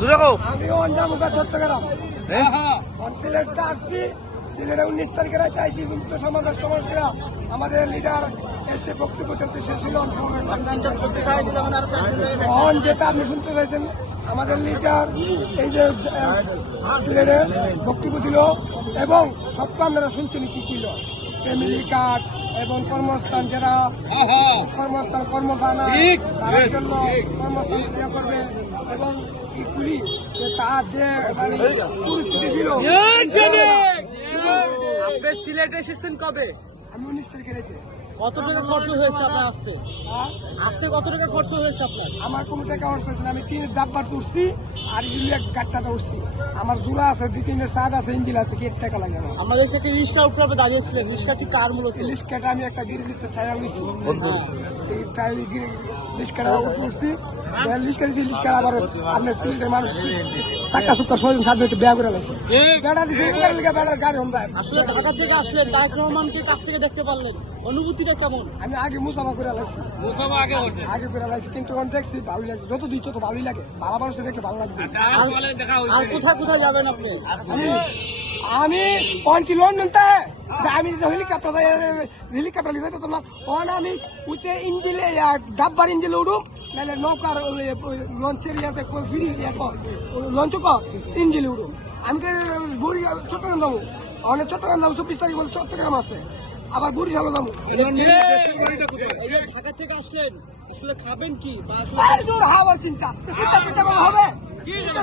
আমি অঞ্জামুখা চট্টগ্রাম সিলেটে আসছি। সিলেটে 19 তারিখে চাইছি কিন্তু সমাবেশ সমাবেশরা আমাদের লিডার এসে বক্তব্য করতে শেষ হল। সমাবেশ যেটা আপনি শুনতে চাইছেন, আমাদের লিডার এই যে সিলেটে বক্তব্য দিল এবং সবটা আপনারা শুনছেন কি ছিল, ফ্যামিলি কার্ড এবং কর্মস্থান, যারা কর্মস্থান কর্মখানা তার জন্য কর্মস্থান ক্রিয়া করবে এবং ইকুলি তার যে মানে পরিস্থিতি দিল। আপনি সিলেটে এসেছেন কবে? আমি 19 তারিখে রেখে। কত টাকা খরচ হয়েছে আপনার আসতে? আসতে কত টাকা খরচ হয়েছে আপনার? আমার কোনো টাকা খরচ হয়েছে না। আমি 3 ডাব্বার উঠছি আর এক গাড়টাতে উঠছি। আমার জোড়া আছে, 2-3 সাদ আছে, ইঞ্জিল আছে, কি টাকা লাগে না। আমাদের সাথে রিস্কার উপরে দাঁড়িয়েছিলেন, রিস্কাটি কার মূলত? রিস্কাটা আমি একটা গিরিজিতে ছায়া নিচ্ছি, রিস্কাটা উঠছি। রিস্কার আবার আপনার সিলেটের মানুষ চাক্কা সুক্কা শরীর সাথে হচ্ছে বেয়া করে লাগছে। বেড়া দিচ্ছে বেড়ার গাড়ি হন্ডা। আসলে ঢাকা থেকে আসলে তারেক রহমানকে কাছ থেকে দেখতে পারলেন, অনুভূতিটা কেমন? আমি আগে মুসাফা করে লাগছি, আগে করে লাগছি, কিন্তু দেখছি ভালোই লাগছে। যত দিচ্ছ তো ভালোই লাগে, ভালো মানুষটা দেখে ভালো লাগবে। আর কোথায় কোথায় যাবেন আপনি? আমি পয়েন্ট লন্ডন আমি হেলিকপ্টার লিখে তো না, আমি উঠে ইঞ্জিলে ডাব্বার ইঞ্জিলে উঠুম, নাহলে নৌকার লঞ্চের ইয়াতে ফিরি লঞ্চ ইঞ্জিলে উঠুম। আমি তো ঘুরি চট্টগ্রাম যাবো, অনেক চট্টগ্রাম যাবো, 24 তারিখ বলে চট্টগ্রাম আছে, আবার বরিশালও যাবো। ঢাকা থেকে আসলেন, আসলে খাবেন কি? হাওয়ার চিন্তা চিন্তা করলে হবে,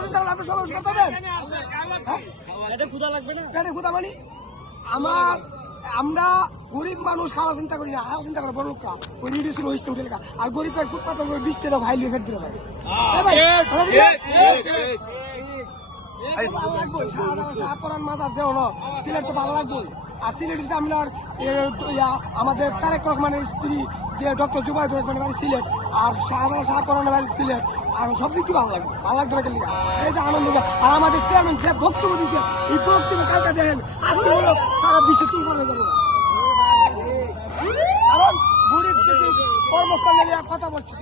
চিন্তা করলে আপনি সমাবেশ করতে হবেন। এটা ক্ষুধা লাগবে না? পেটে ক্ষুধা মানে আমরা গরিব মানুষ খাওয়া চিন্তা করি না, খাওয়া চিন্তা করে বড় লোক ওই রিডিউসির ওইটা উঠে লেখা। আর গরিব ফুটপাত 20 টাকা ভাই লিখে দিতে পারে। ভালো লাগবে শাহপরান মাজার যে হলো সিলেট তো ভালো লাগবে। আর সিলেট আপনার আমাদের তারেক রহমানের স্ত্রী যে ডক্টর জুবাইর রহমানের বাড়ি সিলেট, আর শাহপরানের বাড়ি সিলেট, আর সব দিক ভালো লাগবে, ভালো লাগবে লিখা এই যে আনন্দ। আর আমাদের চেয়ারম্যান যে বক্তব্য দিচ্ছে, এই বক্তব্য কালকে দেখেন আজকে হলো সারা বিশ্বে তুলবার হয়ে যাবে। কারণ গরিব কর্মস্থানে কথা বলছি।